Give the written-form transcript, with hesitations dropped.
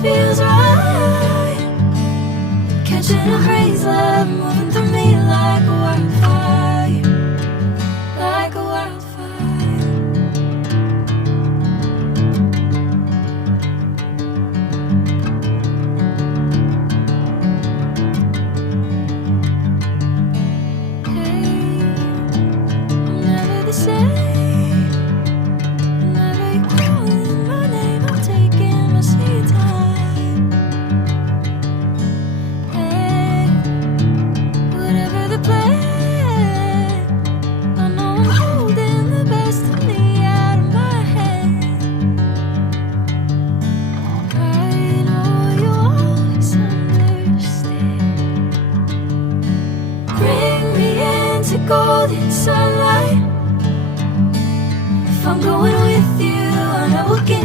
feels right. Catching a haze, love moving through me like a wildfire, like a wildfire. Hey, I'm never the same. Whenever you're calling my name, I'm taking my sweet time. Hey, whatever the plan, I know I'm holding the best of me out of my head. I know you'll always understand. Bring me into golden sunlight. If I'm going with you, I know we'll get